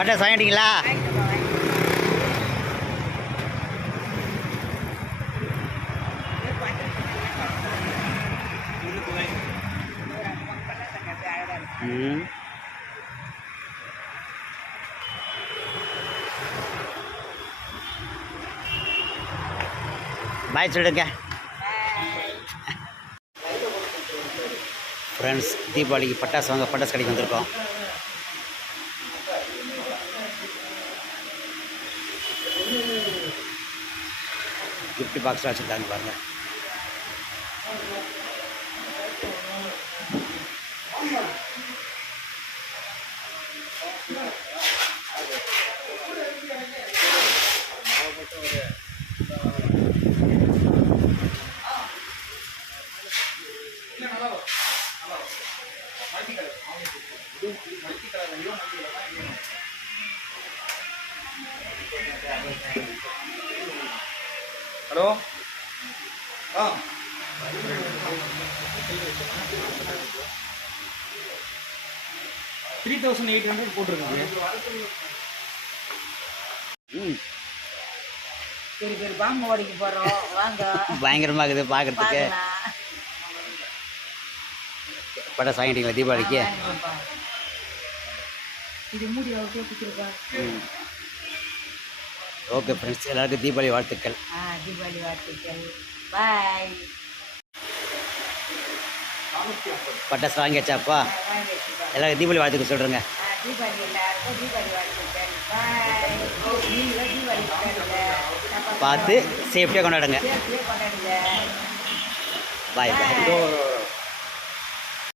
பட்டாசு வாங்கிட்டீங்களா? பாய் சொல்லுங்க ஃப்ரெண்ட்ஸ். தீபாவளிக்கு பட்டாசு வாங்க பட்டாசு கடைக்கு வந்திருக்கோம். கிஃப்ட் பாக்ஸ் வச்சுருக்காங்க பாருங்க. ஹலோ 3800 போட்டிருக்காங்க. சரி சரி பாம்பு ஓடிக்கு போகிறோம் வாங்க. பயங்கரமாக இருக்குது பார்க்குறதுக்கு. பட்டாசு வாங்கிட்டீங்களா தீபாவளிக்கு? இது மூடி அவுட்டே கொடுத்துருக்கா. ஓகே ஃப்ரெண்ட்ஸ், எல்லாருக்கும் தீபாவளி வாழ்த்துக்கள். தீபாவளி வாழ்த்துக்கள். பாய். பட்டாசு வாங்கியாச்சாப்பா? எல்லாருக்கும் தீபாவளி வாழ்த்துக்கள் சொல்கிறேங்க. தீபாவளி எல்லாருக்கும் தீபாவளி வாழ்த்துக்கள். பாய். நீங்களும் தீபாவளி கொண்டாடுங்க. பார்த்து சேஃப்டியாக கொண்டாடுங்க. கொண்டாடுங்க. பாய் பாய்.